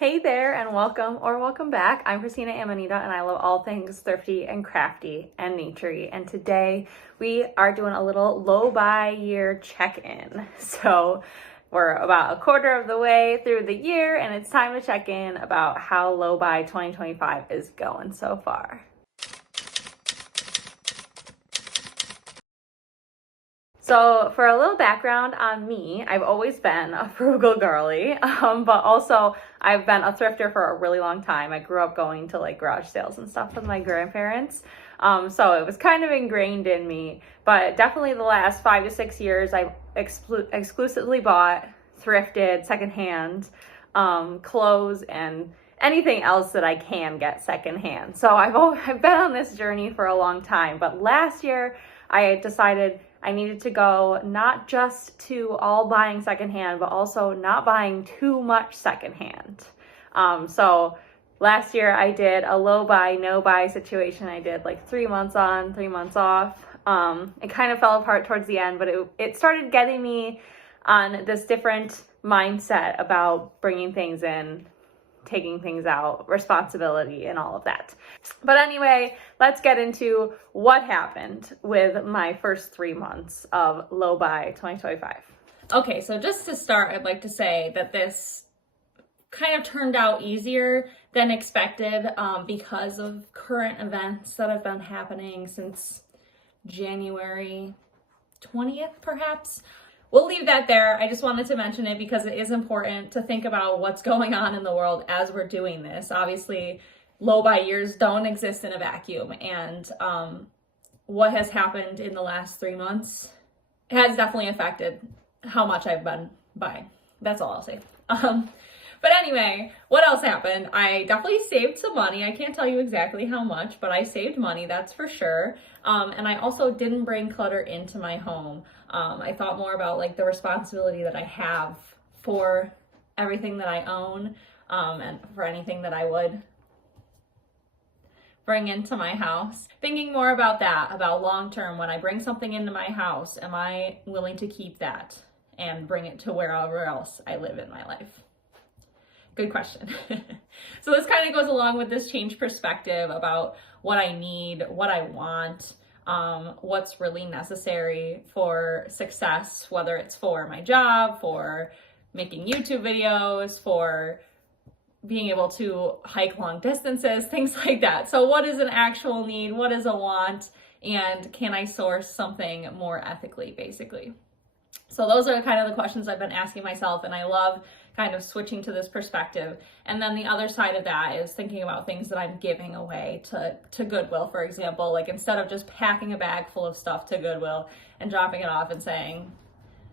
Hey there and welcome or welcome back. I'm Christina Amanita and I love all things thrifty and crafty and naturey. And today we are doing a little low buy year check-in. So we're about a quarter of the way through the year and it's time to check in about how low buy 2025 is going so far. So for a little background on me, I've always been a frugal girly, but also I've been a thrifter for a really long time. I grew up going to like garage sales and stuff with my grandparents. So it was kind of ingrained in me, but definitely the last 5 to 6 years, I've exclusively bought thrifted secondhand clothes and anything else that I can get secondhand. So I've been on this journey for a long time, but last year I decided I needed to go not just to all buying secondhand, but also not buying too much secondhand. So last year I did a low buy, no buy situation. I did like 3 months on, 3 months off. It kind of fell apart towards the end, but it started getting me on this different mindset about bringing things in, taking things out, responsibility, and all of that. But anyway, let's get into what happened with my first 3 months of low buy 2025. Okay, so just to start, I'd like to say that this kind of turned out easier than expected because of current events that have been happening since January 20th, perhaps. We'll leave that there. I just wanted to mention it because it is important to think about what's going on in the world as we're doing this. Obviously, low buy years don't exist in a vacuum, and what has happened in the last 3 months has definitely affected how much I've been buying. That's all I'll say. But anyway, what else happened? I definitely saved some money. I can't tell you exactly how much, but I saved money, that's for sure. And I also didn't bring clutter into my home. I thought more about like the responsibility that I have for everything that I own, and for anything that I would bring into my house. Thinking more about that, about long-term, when I bring something into my house, am I willing to keep that and bring it to wherever else I live in my life? Good question. So this kind of goes along with this change perspective about what I need, what I want, what's really necessary for success, whether it's for my job, for making YouTube videos, for being able to hike long distances, things like that. So what is an actual need? What is a want? And can I source something more ethically, basically? So those are kind of the questions I've been asking myself, and I love kind of switching to this perspective. And then the other side of that is thinking about things that I'm giving away to Goodwill, for example. Like instead of just packing a bag full of stuff to Goodwill and dropping it off and saying,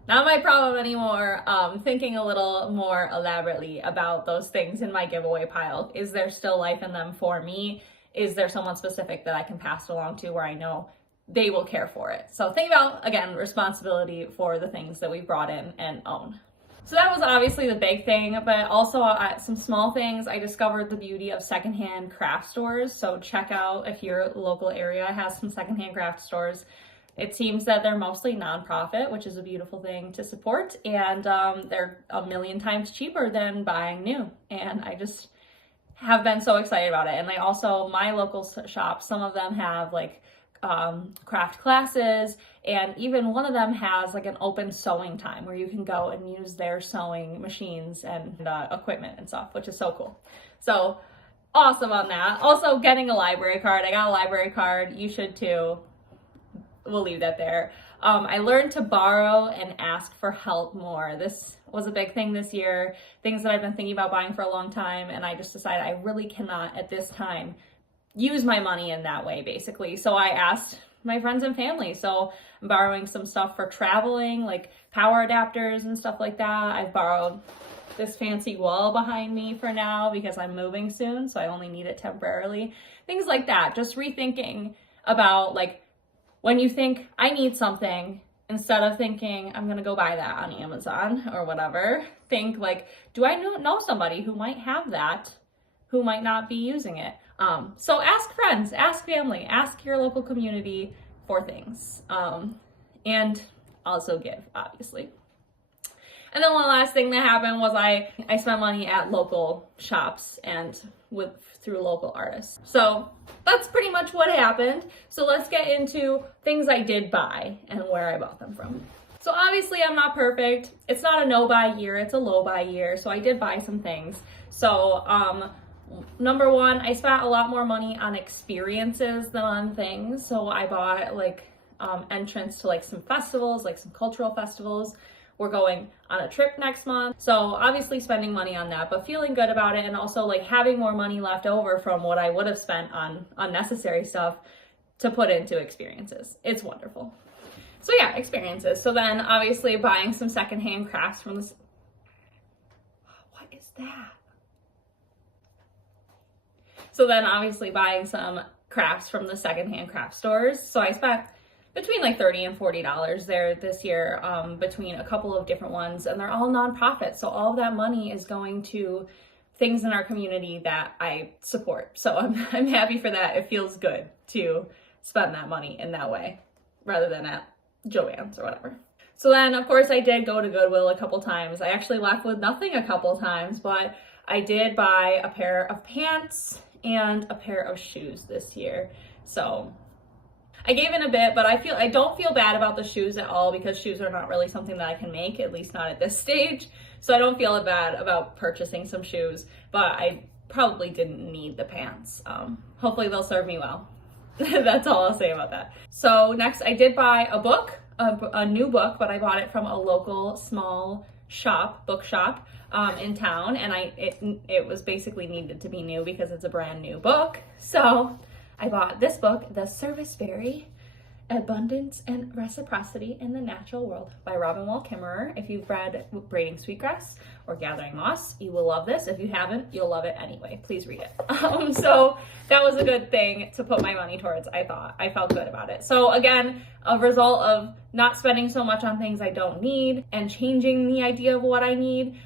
not my problem anymore, thinking a little more elaborately about those things in my giveaway pile. Is there still life in them for me? Is there someone specific that I can pass it along to where I know they will care for it? So think about, again, responsibility for the things that we brought in and own. So that was obviously the big thing, but also some small things. I discovered the beauty of secondhand craft stores. So check out if your local area has some secondhand craft stores. It seems that they're mostly nonprofit, which is a beautiful thing to support. And they're a million times cheaper than buying new. And I just have been so excited about it. And my local shops, some of them have like craft classes, and even one of them has like an open sewing time where you can go and use their sewing machines and equipment and stuff, which is so cool. So awesome on that. Also getting a library card. I got a library card. You should too. We'll leave that there. I learned to borrow and ask for help more. This was a big thing this year, things that I've been thinking about buying for a long time, and I just decided I really cannot at this time use my money in that way, basically. So I asked my friends and family. So I'm borrowing some stuff for traveling, like power adapters and stuff like that. I've borrowed this fancy wall behind me for now because I'm moving soon, so I only need it temporarily. Things like that. Just rethinking about like when you think I need something, instead of thinking I'm gonna go buy that on Amazon or whatever, think like, do I know somebody who might have that, who might not be using it? So ask friends, ask family, ask your local community for things, and also give, obviously. And then one last thing that happened was I spent money at local shops and through local artists. So that's pretty much what happened. So let's get into things I did buy and where I bought them from. So obviously I'm not perfect. It's not a no buy year, it's a low buy year. So I did buy some things. So number one, I spent a lot more money on experiences than on things. So I bought like entrance to like some festivals, like some cultural festivals. We're going on a trip next month. So obviously spending money on that, but feeling good about it, and also like having more money left over from what I would have spent on unnecessary stuff to put into experiences. It's wonderful. So yeah, experiences. So then obviously buying some secondhand crafts from this. What is that? So then obviously buying some crafts from the secondhand craft stores. So I spent between like $30 and $40 there this year, between a couple of different ones, and they're all nonprofit. So all of that money is going to things in our community that I support. So I'm happy for that. It feels good to spend that money in that way rather than at Joann's or whatever. So then of course I did go to Goodwill a couple times. I actually left with nothing a couple times, but I did buy a pair of pants and a pair of shoes this year. So I gave in a bit, but I don't feel bad about the shoes at all, because shoes are not really something that I can make, at least not at this stage. So I don't feel bad about purchasing some shoes, but I probably didn't need the pants. Hopefully they'll serve me well. That's all I'll say about that. So next I did buy a book, a new book, but I bought it from a local small bookshop in town, and it was basically needed to be new because it's a brand new book. So I bought this book, The Serviceberry, Abundance and Reciprocity in the Natural World by Robin Wall Kimmerer. If you've read Braiding Sweetgrass or Gathering Moss, you will love this. If you haven't, you'll love it anyway. Please read it. So that was a good thing to put my money towards, I thought. I felt good about it. So again, a result of not spending so much on things I don't need and changing the idea of what I need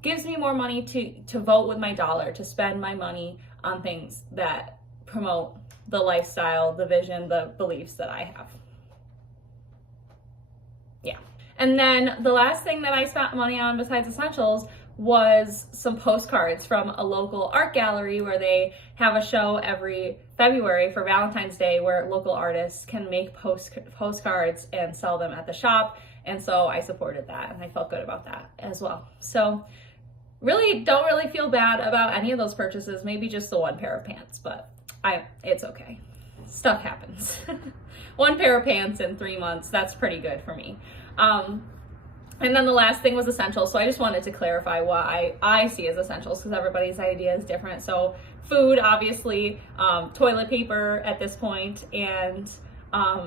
gives me more money to vote with my dollar, to spend my money on things that promote the lifestyle, the vision, the beliefs that I have. Yeah. And then the last thing that I spent money on besides essentials was some postcards from a local art gallery, where they have a show every February for Valentine's Day where local artists can make postcards and sell them at the shop. And so I supported that, and I felt good about that as well. So really don't really feel bad about any of those purchases, maybe just the one pair of pants, but it's okay. Stuff happens. One pair of pants in 3 months, that's pretty good for me. And then the last thing was essentials. So I just wanted to clarify what I see as essentials, because everybody's idea is different. So food, obviously, toilet paper at this point, and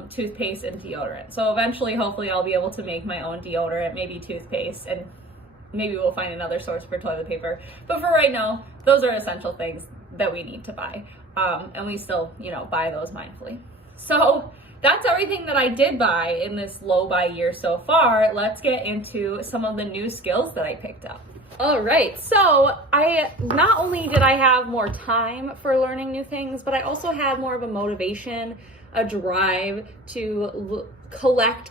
toothpaste and deodorant. So eventually, hopefully, I'll be able to make my own deodorant, maybe toothpaste, and maybe we'll find another source for toilet paper. But for right now, those are essential things that we need to buy. And we still, buy those mindfully. So that's everything that I did buy in this low buy year so far. Let's get into some of the new skills that I picked up. All right, so not only did I have more time for learning new things, but I also had more of a motivation, a drive to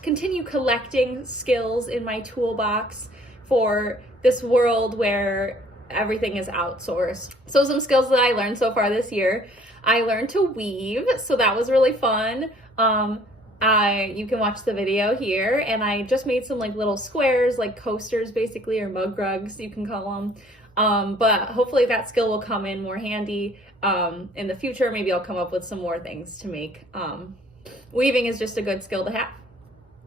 continue collecting skills in my toolbox for this world where everything is outsourced. So some skills that I learned so far this year: I learned to weave, so that was really fun. You can watch the video here, and I just made some like little squares, like coasters basically, or mug rugs you can call them. But hopefully that skill will come in more handy in the future. Maybe I'll come up with some more things to make. Weaving is just a good skill to have.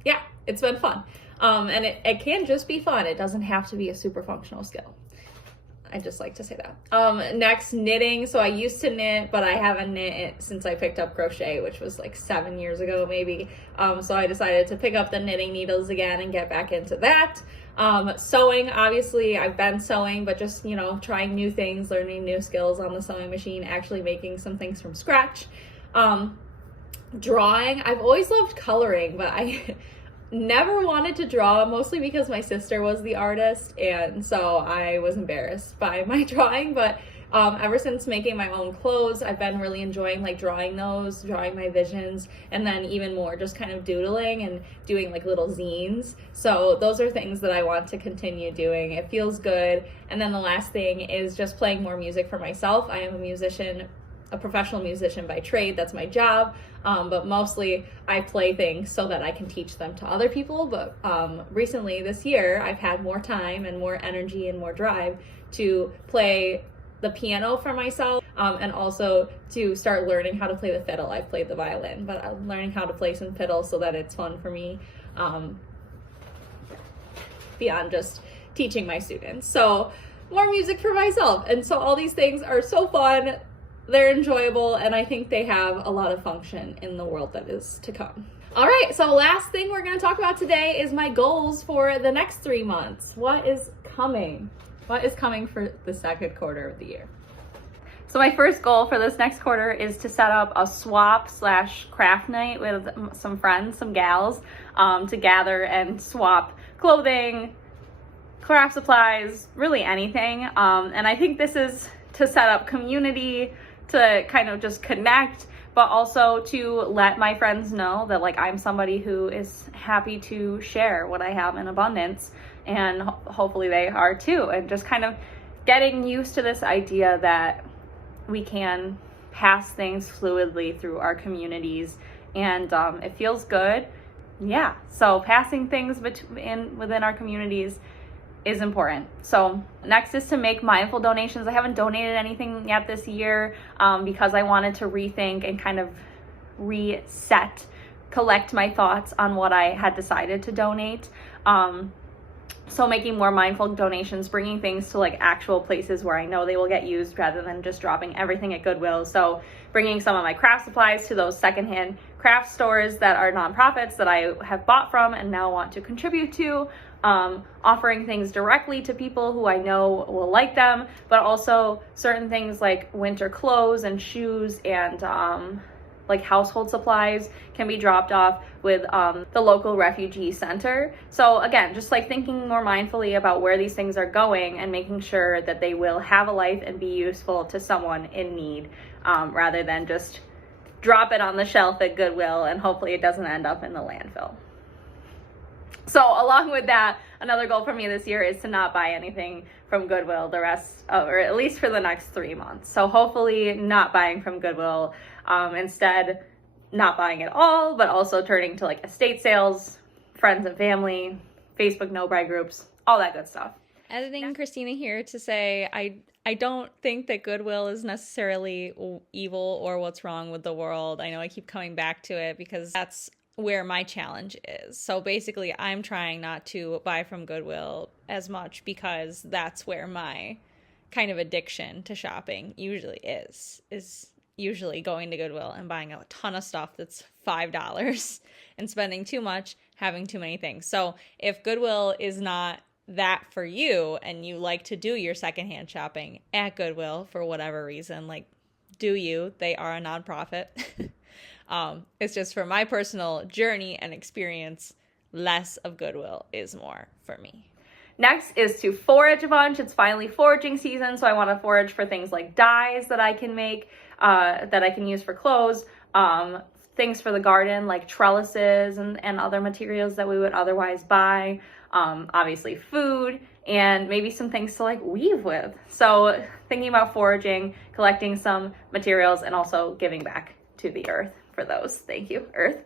Yeah, it's been fun. And it can just be fun. It doesn't have to be a super functional skill. I just like to say that. Next, knitting. So I used to knit, but I haven't knit since I picked up crochet, which was like 7 years ago maybe. So I decided to pick up the knitting needles again and get back into that. Sewing, obviously I've been sewing, but just, trying new things, learning new skills on the sewing machine, actually making some things from scratch. Drawing, I've always loved coloring, but I never wanted to draw, mostly because my sister was the artist, and so I was embarrassed by my drawing. But Ever since making my own clothes, I've been really enjoying like drawing my visions, and then even more just kind of doodling and doing like little zines. So those are things that I want to continue doing. It feels good. And then the last thing is just playing more music for myself. I am a musician, a professional musician by trade. That's my job. But mostly I play things so that I can teach them to other people. But recently this year, I've had more time and more energy and more drive to play the piano for myself, and also to start learning how to play the fiddle. I've played the violin, but I'm learning how to play some fiddle so that it's fun for me, beyond just teaching my students. So more music for myself. And so all these things are so fun, they're enjoyable, and I think they have a lot of function in the world that is to come. All right, so last thing we're gonna talk about today is my goals for the next 3 months. What is coming? What is coming for the second quarter of the year? So my first goal for this next quarter is to set up a swap/craft night with some friends, some gals, to gather and swap clothing, craft supplies, really anything. And I think this is to set up community, to kind of just connect, but also to let my friends know that like I'm somebody who is happy to share what I have in abundance, and hopefully they are too. And just kind of getting used to this idea that we can pass things fluidly through our communities, and it feels good. Yeah, so passing things within our communities is important. So next is to make mindful donations. I haven't donated anything yet this year because I wanted to rethink and kind of reset, collect my thoughts on what I had decided to donate. So making more mindful donations, bringing things to like actual places where I know they will get used rather than just dropping everything at Goodwill. So bringing some of my craft supplies to those secondhand craft stores that are nonprofits that I have bought from and now want to contribute to. Offering things directly to people who I know will like them, but also certain things like winter clothes and shoes and like household supplies can be dropped off with the local refugee center. So again, just like thinking more mindfully about where these things are going and making sure that they will have a life and be useful to someone in need, rather than just drop it on the shelf at Goodwill and hopefully it doesn't end up in the landfill. So along with that, another goal for me this year is to not buy anything from Goodwill the rest of, or at least for the next 3 months. So hopefully not buying from Goodwill, instead not buying at all, but also turning to like estate sales, friends and family, Facebook no-buy groups, all that good stuff. Editing Christina here to say I don't think that Goodwill is necessarily evil or what's wrong with the world. I know I keep coming back to it because that's where my challenge is. So basically I'm trying not to buy from Goodwill as much because that's where my kind of addiction to shopping usually is usually going to Goodwill and buying a ton of stuff that's $5 and spending too much, having too many things. So if Goodwill is not that for you and you like to do your secondhand shopping at Goodwill for whatever reason, like do you, they are a nonprofit. It's just for my personal journey and experience, less of Goodwill is more for me. Next is to forage a bunch. It's finally foraging season, so I want to forage for things like dyes that I can make, that I can use for clothes, things for the garden like trellises and other materials that we would otherwise buy, obviously food, and maybe some things to like weave with. So thinking about foraging, collecting some materials, and also giving back to the earth for those. Thank you, earth.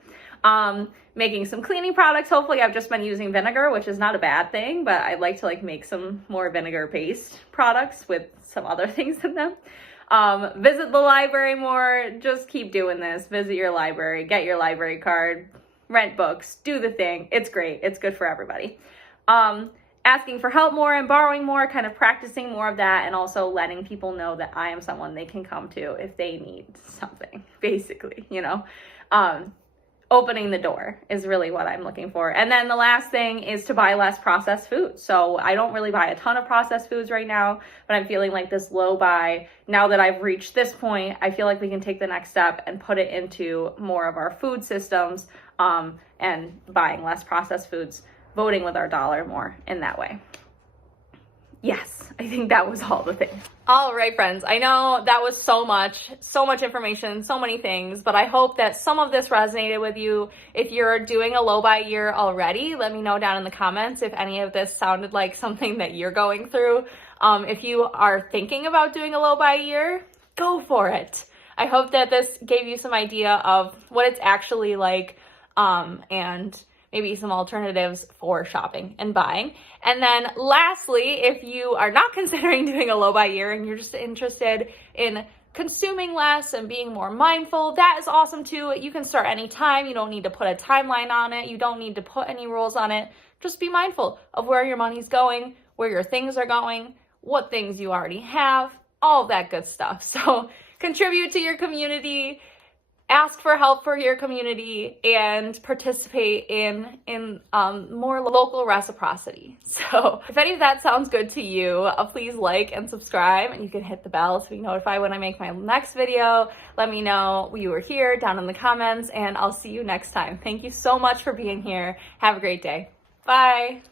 Making some cleaning products. Hopefully I've just been using vinegar, which is not a bad thing, but I'd like to like make some more vinegar-based products with some other things in them. Visit the library more. Just keep doing this. Visit your library, get your library card, rent books, do the thing. It's great. It's good for everybody. Asking for help more and borrowing more, kind of practicing more of that, and also letting people know that I am someone they can come to if they need something, basically, you know. Opening the door is really what I'm looking for. And then the last thing is to buy less processed foods. So I don't really buy a ton of processed foods right now, but I'm feeling like this low buy, now that I've reached this point, I feel like we can take the next step and put it into more of our food systems, and buying less processed foods, voting with our dollar more in that way. yes, I think that was all the things. All right, friends, I know that was so much information, so many things, but I hope that some of this resonated with you. If you're doing a low buy year already, let me know down in the comments if any of this sounded like something that you're going through. If you are thinking about doing a low buy year, go for it. I hope that this gave you some idea of what it's actually like, and maybe some alternatives for shopping and buying. And then lastly, if you are not considering doing a low buy year and you're just interested in consuming less and being more mindful, that is awesome too. You can start anytime. You don't need to put a timeline on it. You don't need to put any rules on it. Just be mindful of where your money's going, where your things are going, what things you already have, all of that good stuff. So contribute to your community, ask for help for your community, and participate in more local reciprocity. So if any of that sounds good to you, please like and subscribe, and you can hit the bell to be notified when I make my next video. Let me know you were here down in the comments, and I'll see you next time. Thank you so much for being here. Have a great day. Bye.